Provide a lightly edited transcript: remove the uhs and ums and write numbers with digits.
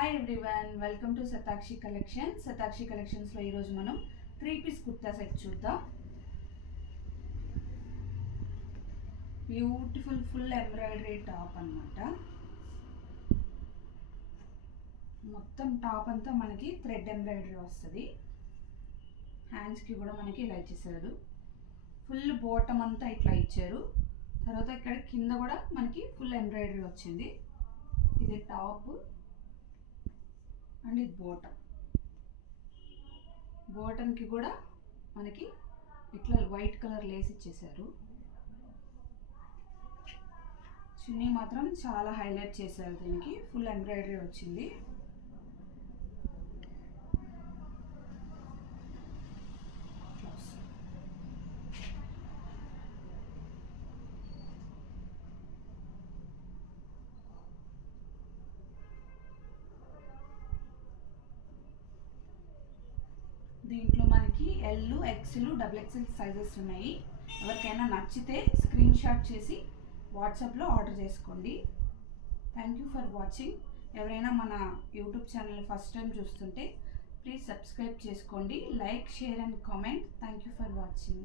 Hi everyone, welcome to Shatakshi collection. Shatakshi కలెక్షన్స్లో ఈరోజు మనం 3-పీస్ కుర్తా సెట్ చూద్దాం. బ్యూటిఫుల్ ఫుల్ ఎంబ్రాయిడరీ టాప్ అన్నమాట. మొత్తం టాప్ అంతా మనకి థ్రెడ్ ఎంబ్రాయిడరీ వస్తుంది. హ్యాండ్స్కి కూడా మనకి ఇలా ఇచ్చేసారు. ఫుల్ బాటమ్ అంతా ఇట్లా ఇచ్చారు. తర్వాత ఇక్కడ కింద కూడా మనకి ఫుల్ ఎంబ్రాయిడరీ వచ్చింది. ఇది టాప్ అండ్ ఇది బాటమ్కి కూడా మనకి ఇట్లా వైట్ కలర్ లేస్ ఇచ్చేసారు. చున్నీ మాత్రం చాలా హైలైట్ చేశారు. దీనికి ఫుల్ ఎంబ్రాయిడరీ వచ్చింది. దీంట్లో మనకి ఎల్, ఎక్స్ఎల్, XXL సైజెస్ ఉన్నాయి. ఎవరికైనా నచ్చితే స్క్రీన్ షాట్ చేసి వాట్సాప్లో ఆర్డర్ చేసుకోండి. Thank you for watching. ఎవరైనా మన యూట్యూబ్ ఛానల్ ఫస్ట్ టైం చూస్తుంటే ప్లీజ్ సబ్స్క్రైబ్ చేసుకోండి. Like, share and comment. Thank you for watching.